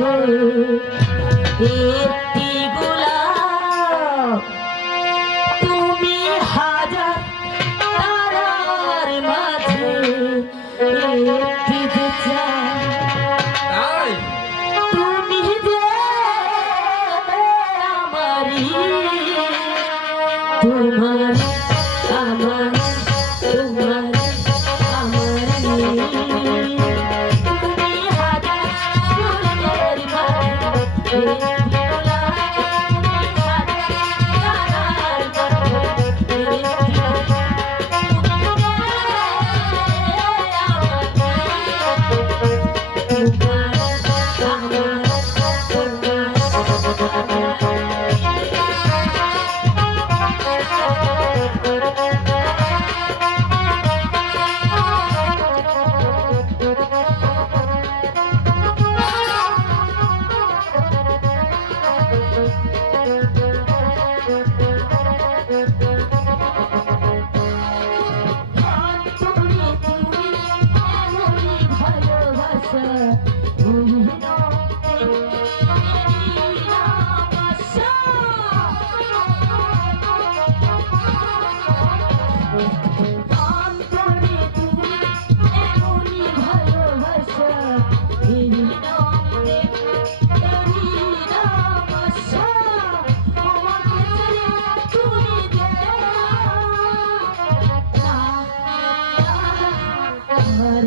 মাঝে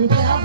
Yeah.